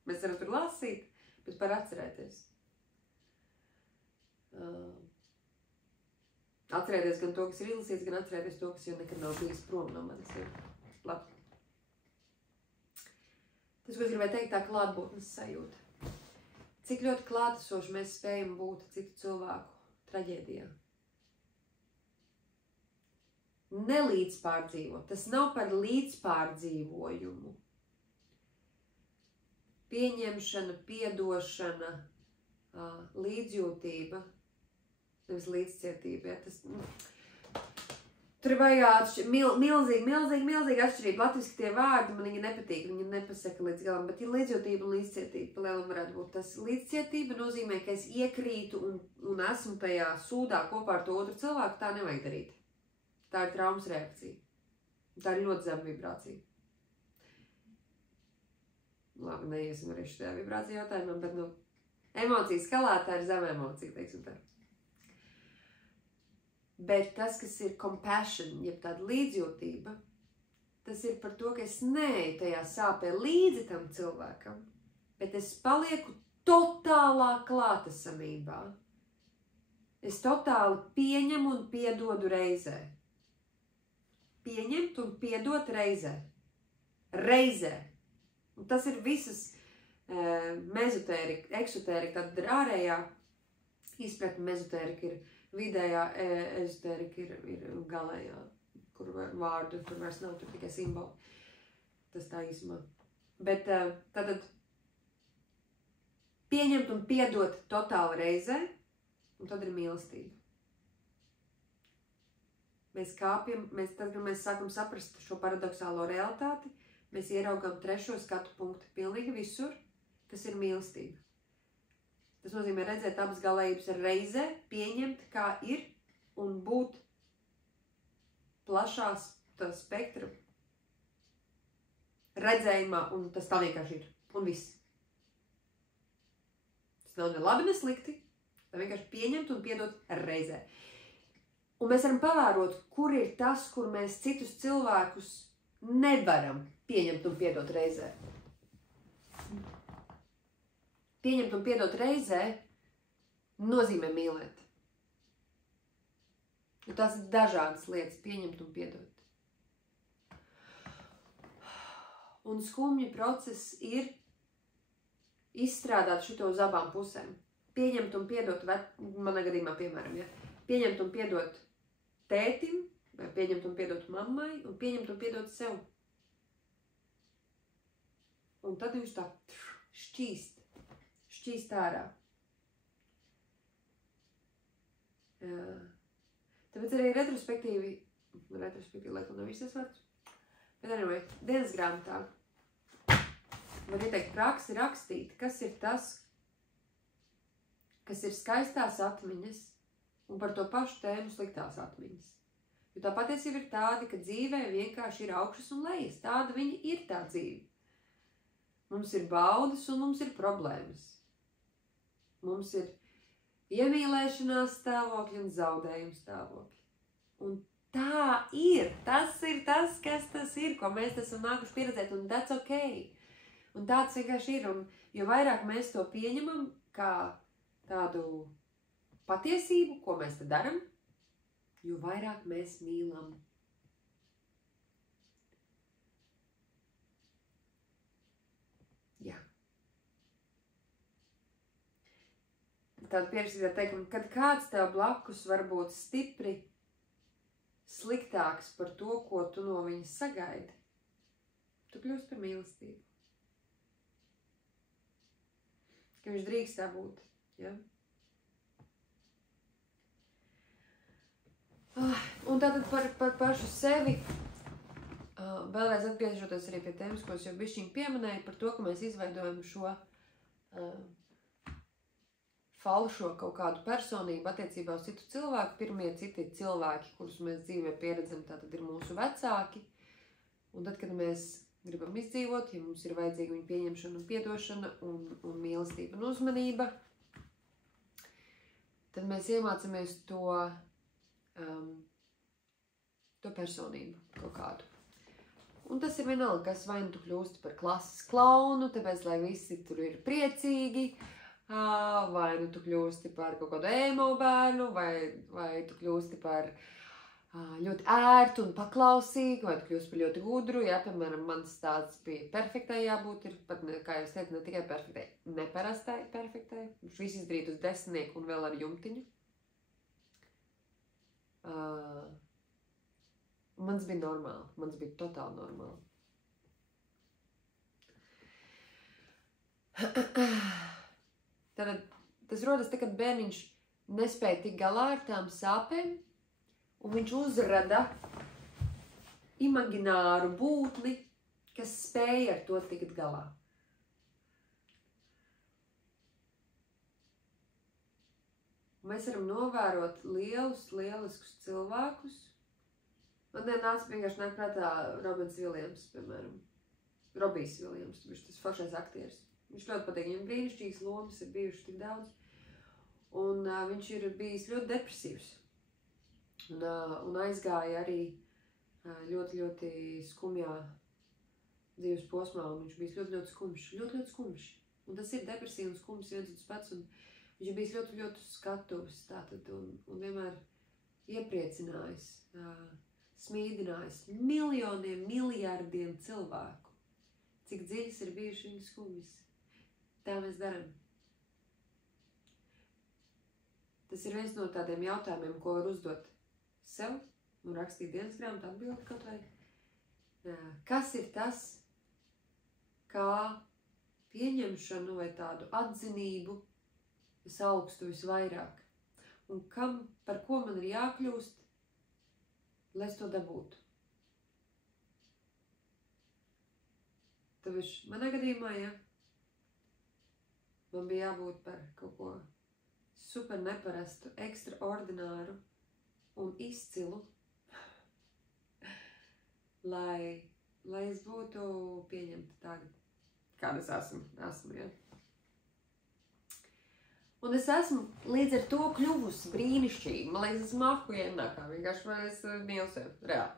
Mēs varam tur lasīt, bet par atcerēties. Atcerēties gan to, kas ir izlasīts, gan atcerēties to, kas jau nekad nav bijis prom no manis. Ja? Labi. Tas, ko es gribēju teikt, tā klātbūtnes sajūta. Cik ļoti klātesoši mēs spējam būt citu cilvēku traģēdijā. Nelīdzpārdzīvot. Tas nav par līdzpārdzīvojumu. Pieņemšana, piedošana, līdzjūtība, nevis līdzcietība. Ja? Tas, Tur ir milzīgi atšķirība. Latviski tie vārdi man viņi nepatīk, viņi nepasaka līdz galam, bet ir līdzjūtība un līdzcietība. Pa lielam varētu būt tas līdzcietība nozīmē, ka es iekrītu un esmu tajā sūdā kopā ar to otru cilvēku, tā nevajag darīt. Tā ir traumas reakcija. Tā ir ļoti zema vibrācija. Labi, neiesim arī šajā vibrācija jautājumā, bet, emocijas skalā tā ir zema emocija, teiksim tā. Bet tas, kas ir compassion, jeb tāda līdzjūtība, tas ir par to, ka es neeju tajā sāpē līdzi tam cilvēkam, bet es palieku totālā klātesamībā. Es totāli pieņemu un piedodu reizē. Pieņemt un piedot reizē. Reizē. Un tas ir visas mezotērika, eksotērika, tad ir ārējā izpratne, mezotērika ir vidējā, ezotērika ir galējā, kur vārdu tur vairs nav, tur tikai simboli. Tas tā īsumā. Bet tātad pieņemt un piedot totāli reizē, un tad ir mīlestība. Mēs kāpjam, tad, kad mēs sākam saprast šo paradoxālo realitāti, mēs ieraugam trešo skatu punktu pilnīgi visur, kas ir mīlestība. Tas nozīmē redzēt abas galējības reizē, pieņemt, kā ir, un būt plašās spektra redzējumā, un tas tā vienkārši ir. Un viss. Tas nav ne labi, ne slikti. Tā vienkārši pieņemt un piedot reizē. Un mēs varam pavērot, kur ir tas, kur mēs citus cilvēkus nevaram pieņemt un piedot reizē. Pieņemt un piedot reizē nozīmē mīlēt. Jo tās ir dažādas lietas, pieņemt un piedot. Un skumji process ir izstrādāt šito uz abām pusēm. Pieņemt un piedot, manā gadījumā, piemēram, ja, pieņemt un piedot tētim, vai pieņemt un piedot mammai, un pieņemt un piedot sev. Un tad jūs tā šķīst ārā. Tāpēc arī retrospektīvi laikam nav visas vārds, bet anyway, dienas grāmatā var ieteikt praksi rakstīt, kas ir tas, kas ir skaistās atmiņas un par to pašu tēmu sliktās atmiņas. Jo tā patiesība ir tāda, ka dzīvē vienkārši ir augšas un lejas. Tāda viņa ir tā dzīve. Mums ir baudas un mums ir problēmas. Mums ir iemīlēšanās stāvokļi un zaudējuma stāvokļi. Un tā ir. Tas ir tas, kas tas ir, ko mēs esam nākuši pieredzēt, un that's okay. Un tāds vienkārši ir. Un jo vairāk mēs to pieņemam kā tādu patiesību, ko mēs te daram, jo vairāk mēs mīlam. Jā. Tāda pierakstīt teikuma, kad kāds tev blakus var būt stipri sliktāks par to, ko tu no viņa sagaidi, tu kļūsi par mīlestību. Ka viņš drīkst tā būt, ja? Un tātad par pašu sevi, vēlreiz atgriežoties arī pie tēmas, ko es jau bišķiņ pieminēju, par to, ka mēs izveidojam šo falšo kaut kādu personību attiecībā uz citu cilvēku. Pirmie citi cilvēki, kurus mēs dzīvē pieredzam, tātad ir mūsu vecāki. Un tad, kad mēs gribam izdzīvot, ja mums ir vajadzīga viņa pieņemšana un piedošana un mīlestība un uzmanība, tad mēs iemācamies to personību kaut kādu. Un tas ir vienalga, kas vai nu tu kļūsti par klases klaunu, tāpēc, lai visi tur ir priecīgi, vai nu tu kļūsti par kaut kādu emo bērnu, vai tu kļūsti par ļoti ērtu un paklausīgu, vai tu kļūsti par ļoti gudru. Jā, piemēram, mans stāsts bija perfektai jābūt, ir pat, kā jau es teicu, ne tikai perfektai, neparastai perfektai. Viņš viss izdarīt uz 10 un vēl ar jumtiņu. Mans bija normāli, mans bija totāli normāli. Tad tas rodas, kad bērniņš nespēja tikt galā ar tām sāpēm, un viņš uzrada imagināru būtni, kas spēja ar to tikt galā. Mēs varam novērot lieliskus cilvēkus. Man vienkārši nāk prātā Robins Viljams, piemēram. Robijs Viljams, viņš tas foršais aktieris. Viņš ļoti patīk, viņam brīnišķīgas lomas ir bijušas tik daudz. Un viņš ir bijis ļoti depresīvs. Un aizgāja arī ļoti skumjā dzīves posmā, un viņš bijis ļoti skumjš. Un tas ir depresija un skums viens un tas pats, un viņš ir bijis ļoti skatuves, tātad, un vienmēr iepriecinājis, smīdinājis miljoniem, miljardiem cilvēku. Cik dziļas ir bijuši viņa skumjas. Tā mēs daram. Tas ir viens no tādiem jautājumiem, ko var uzdot sev, un rakstīt dienas grāmatā atbildi kaut vai. Kas ir tas, kā pieņemšanu vai tādu atzinību es augstu visvairāk? Un par ko man ir jākļūst, lai es to dabūtu? Tāpēc manā gadījumā, man bija jābūt par kaut ko super neparastu, ekstraordināru un izcilu, lai es būtu pieņemta tagad, kāda es esmu. Un es esmu līdz ar to kļuvusi brīnišķīgi. Man liekas, es mahu ienākā, vienkārši man es mīlu sev, reāli.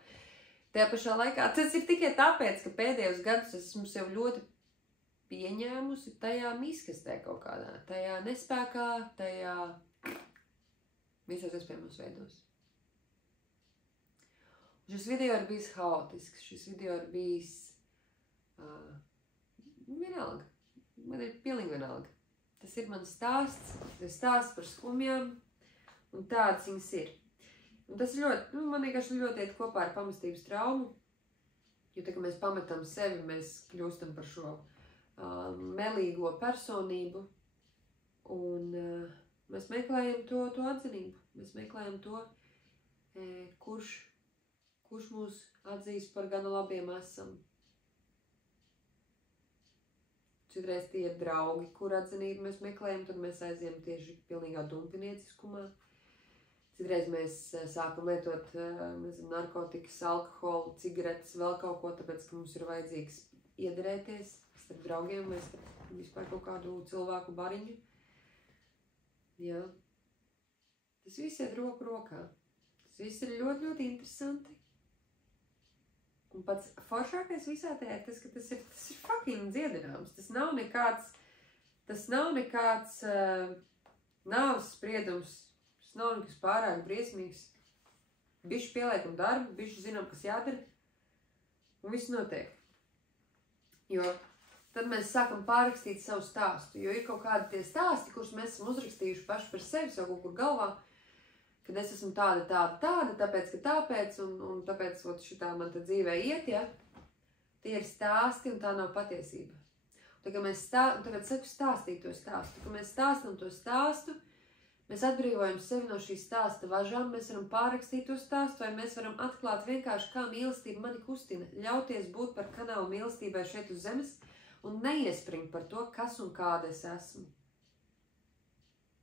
Tajā pašā laikā tas ir tikai tāpēc, ka pēdējos gadus esmu sev ļoti pieņēmusi tajā miskastē kaut kādā, tajā nespēkā, tajā visos iespējamos veidos. Šis video ir bijis haotisks, šis video ir bijis vienalga, man ir pilnīgi vienalga. Tas ir mans stāsts, tas ir stāsts par skumjām, un tādas viņas ir. Un tas ļoti, man vienkārši ļoti iet kopā ar pamestības traumu, jo tā, ka mēs pametam sevi, mēs kļūstam par šo melīgo personību, un mēs meklējam to atzinību, mēs meklējam to, kurš mūs atzīst par gana labiem esam. Citreiz tie ir draugi, kur atzinību mēs meklējam, tad mēs aizjām tieši pilnīgā dumpinieciskumā. Citreiz mēs sākam lietot narkotikas, alkoholu, cigaretes, vēl kaut ko, tāpēc, ka mums ir vajadzīgs iederēties starp draugiem vai starp vispār kaut kādu cilvēku bariņu. Jā. Tas viss iet roku rokā. Tas viss ir ļoti interesanti. Un pats foršākais visā tajā ir tas, ka tas ir fucking dziedināms. Tas nav nekāds nāves spriedums. Tas nav nekas pārāk briesmīgs. Bišķi pieliekam darbu, bišķi zinām, kas jādara. Un viss notiek. Jo tad mēs sākam pārrakstīt savu stāstu. Jo ir kaut kādi tie stāsti, kurus mēs esam uzrakstījuši paši par sevi, savu kaut kur galvā. Kad es esmu tāda, tāpēc, ka tāpēc, un tāpēc šitā man tad dzīvē iet, ja? Tie ir stāsti, un tā nav patiesība. Un tagad saku stāstīt to stāstu. Kad mēs stāstam to stāstu, mēs atbrīvojam sevi no šī stāsta važām, mēs varam pārrakstīt to stāstu, vai mēs varam atklāt vienkārši, kā mīlestība mani kustina, ļauties būt par kanālu mīlestībai šeit uz zemes un neiespringt par to, kas un kāda es esmu.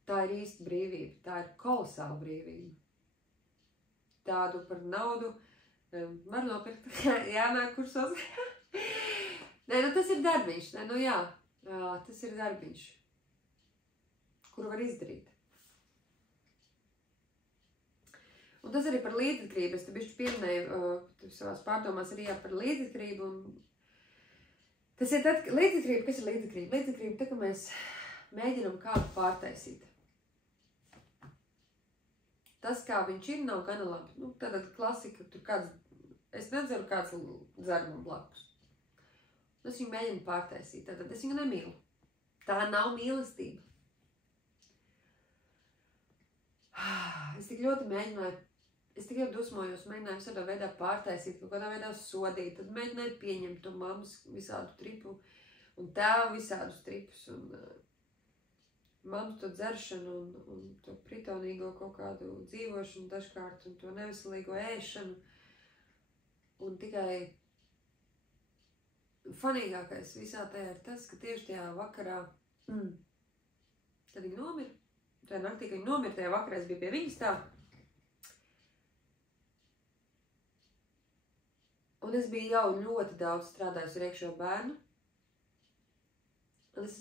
Tā ir īsta brīvība, tā ir kolosāla brīvība. Tādu par naudu var nopirkt, jānāk kursos. Nē, tas ir darbiņš, tas ir darbiņš, kuru var izdarīt. Un tas arī par līdzatkarību, es te bišķi pieminēju savās pārdomās arī par līdzatkarību. Tas ir tad, līdzatkarība, kas ir līdzatkarība? Līdzatkarība tā, ka mēs mēģinam kādu pārtaisīt. Tas, kā viņš ir, nav gana labi. Tātad klasika, tur kāds, es nedzeru kāds dzermam blakus. Es viņu mēģinu pārtaisīt, tātad es viņu nemīlu. Tā nav mīlestība. Es tik ļoti dusmojos, mēģināju visādā veidā pārtaisīt, kaut kādā veidā sodīt, tad mēģināju pieņemt to mammas visādu tripu un tēvu visādus tripus un mammas to dzeršanu un to pritonīgo kaut kādu dzīvošanu dažkārt un to neveselīgo ēšanu. Un tikai fanīgākais visā tajā ir tas, ka tieši tajā vakarā, kad viņa nomira, tajā naktī, kad viņa nomira, tajā vakarā es biju pie viņas tā. Un es biju jau ļoti daudz strādājusi ar iekšējo bērnu. Un es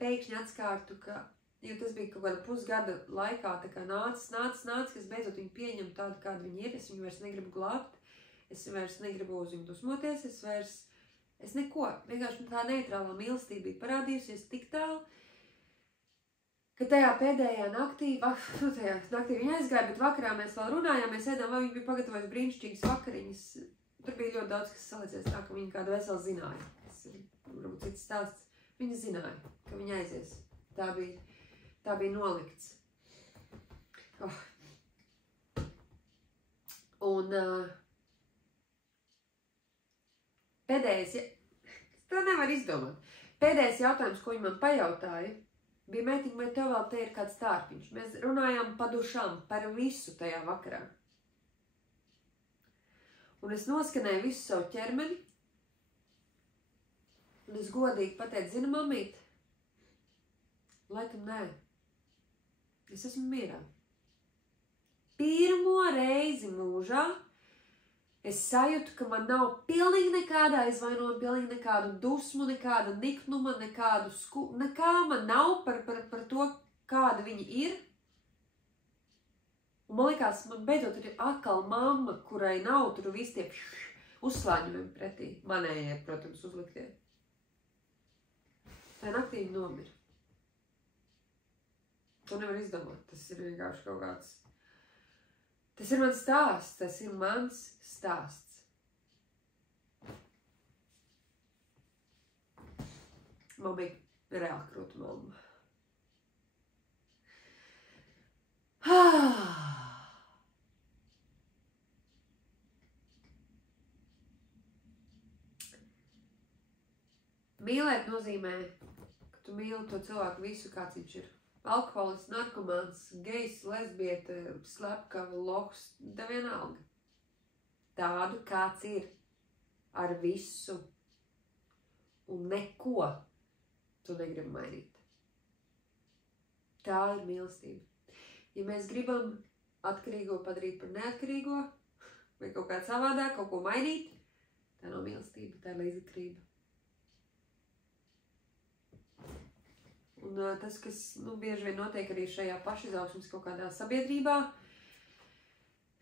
pēkšņi atskārtu, ka, jo tas bija kaut kāda pusgada laikā, tā kā nāca, ka es beidzot viņu pieņemu tādu, kāda viņa ir. Es viņu vairs negribu glābt, es vairs negribu uz viņu dusmoties, es neko. Vienkārši tā neitrālā mīlestība bija parādījusies tik tālu, ka tajā pēdējā naktī, tajā naktī viņa aizgāja, bet vakarā mēs vēl runājām, mēs ēdām, vai viņa bija pagatavojis brīnišķīgas vakariņas. Tur bija ļoti daudz, kas salīdzies tā, ka viņa kādu veselu zināja. Tas ir, varbūt, cits stāsts. Viņa zināja, ka viņa aizies. Tā bija nolikts. Un pēdējais, to nevar izdomāt. Pēdējais jautājums, ko viņa man pajautāja, bija: meitiņ, vai tev vēl te ir kāds tārpiņš? Mēs runājām pa dušām, par visu tajā vakarā. Un es noskanēju visu savu ķermeni, un es godīgi pateicu: zini, mamīt, laikam nē, es esmu mierā. Pirmo reizi mūžā es sajūtu, ka man nav pilnīgi nekāda aizvainojuma, pilnīgi nekādu dusmu, nekāda niknuma, nekā man nav par to, kāda viņa ir. Un man likās, man beidzot ir atkal mamma, kurai nav tur visi tie uzslāņojumi pretī. Manējie, protams, uzliktie. Tā naktī viņa nomira. To nevar izdomāt. Tas ir vienkārši kaut kāds. Tas ir mans stāsts. Tas ir mans stāsts. Man bija reāli krūta mamma. Mīlēt nozīmē, ka tu mīli to cilvēku visu, kāds viņš ir. Alkoholists, narkomāns, gejs, lesbiete, slepkava, loks, da vienalga. Tādu, kāds ir, ar visu. Un neko tu negribi mainīt. Tā ir mīlestība. Ja mēs gribam atkarīgo padarīt par neatkarīgo, vai kaut kā savādāk, kaut ko mainīt, tā nav mīlestība, tā ir līdzatkarība. Un tas, kas bieži vien notiek arī šajā pašizaugsmes kaut kādā sabiedrībā,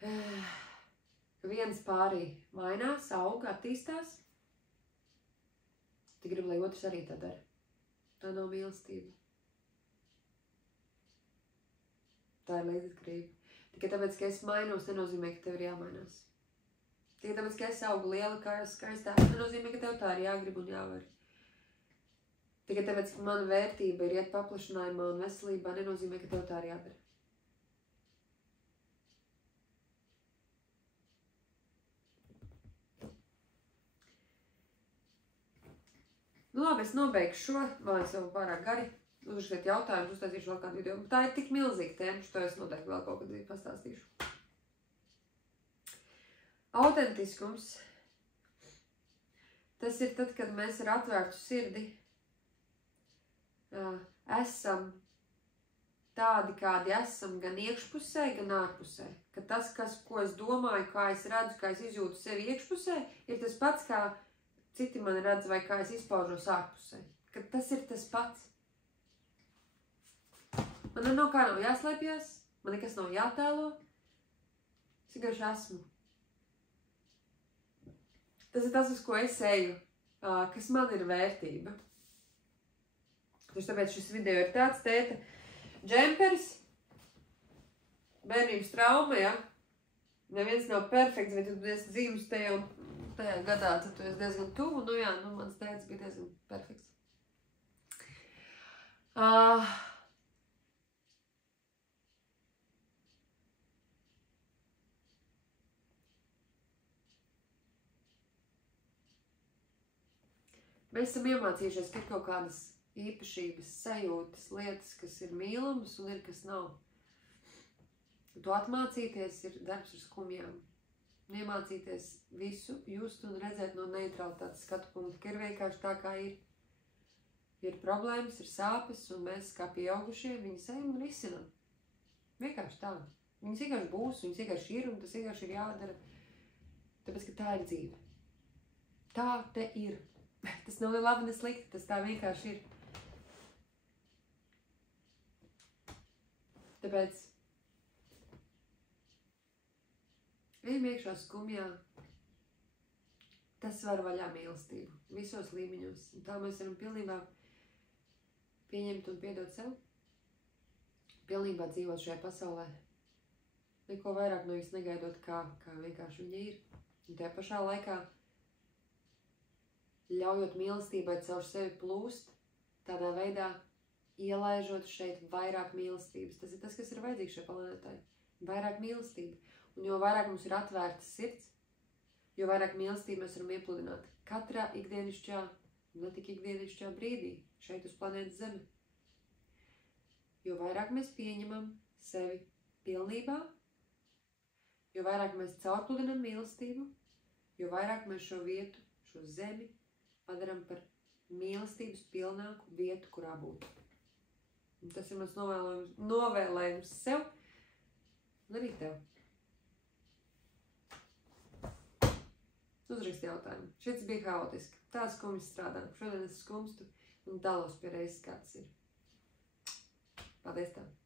ka viens pārī mainās, auga, attīstās, tu gribi, lai otrs arī tā dara. Tā nav mīlestība. Tā ir līdzatkarība. Tikai tāpēc, ka es mainos, nenozīmē, ka tev ir jāmainās. Tikai tāpēc, ka es augu liela, kā skaistā, nenozīmē, ka tev tā ir jāgrib un jāvar. Tikai tāpēc, ka mana vērtība ir iet paplašinājumā un veselībā, nenozīmē, ka tev tā ir jādara. Nu labi, es nobeigšu šo, man es jau pārāk gari. Uzrastiet jautājumus, uztaisīšu vēl kādu video. Tā ir tik milzīga tēma, šo es noteikti vēl kaut kad pastāstīšu. Autentiskums. Tas ir tad, kad mēs ar atvērtu sirdi esam tādi, kādi esam gan iekšpusē, gan ārpusē. Ka tas, ko es domāju, kā es redzu, kā es izjūtu sevi iekšpusē, ir tas pats, kā citi mani redz vai kā es izpaužos ārpusē. Ka tas ir tas pats. Man nav kā nav jāslēpjas, man nekas nav jātēlo. Es vienkārši esmu. Tas ir tas, uz ko es eju, kas man ir vērtība. Tieši tāpēc šis video ir tāds, tēta, džemperis, bērnības trauma, ja? Neviens nav perfekts, bet tu esi dzīves tajā gadā, tad tu esi diezgan tuvu. Nu jā, mans tētis bija diezgan perfekts. Mēs esam iemācījušies, ka ir kaut kādas īpašības, sajūtas, lietas, kas ir mīlamas un ir, kas nav. To atmācīties ir darbs ar skumjām. Iemācīties visu just un redzēt no neutralitātes skatu punkta, ka ir vienkārši tā, kā ir. Ir problēmas, ir sāpes, un mēs kā pieaugušie viņas ejam un risinām. Vienkārši tā. Viņas vienkārši būs, viņas vienkārši ir, un tas vienkārši ir jādara. Tāpēc, ka tā ir dzīve. Tā te ir. Tas nav ne labi, ne slikti, tas tā vienkārši ir. Tāpēc ejam iekšā skumjā, tas var vaļā mīlestību, visos līmeņos. Un tā mēs varam pilnībā pieņemt un piedot sev, pilnībā dzīvot šajā pasaulē. Neko vairāk no viņas negaidot, kā vienkārši viņa ir. Un tajā pašā laikā ļaujot mīlestībai caur sevi plūst, tādā veidā ielaižot šeit vairāk mīlestības. Tas ir tas, kas ir vajadzīgs šai planētai. Vairāk mīlestība. Un jo vairāk mums ir atvērta sirds, jo vairāk mīlestību mēs varam iepludināt katrā ikdienišķā, ne tik ikdienišķā brīdī, šeit uz planētas Zeme. Jo vairāk mēs pieņemam sevi pilnībā, jo vairāk mēs caurpludinam mīlestību, jo vairāk mēs šo vietu, šo zemi padaram par mīlestības pilnāku vietu, kurā būt. Un tas ir mans novēlējums sev un arī tev. Uzrakst jautājumu. Šis bija haotiski. Tā skumjas strādā. Šodien es skumstu un dalos pie reizes, kā tas ir. Paldies tev!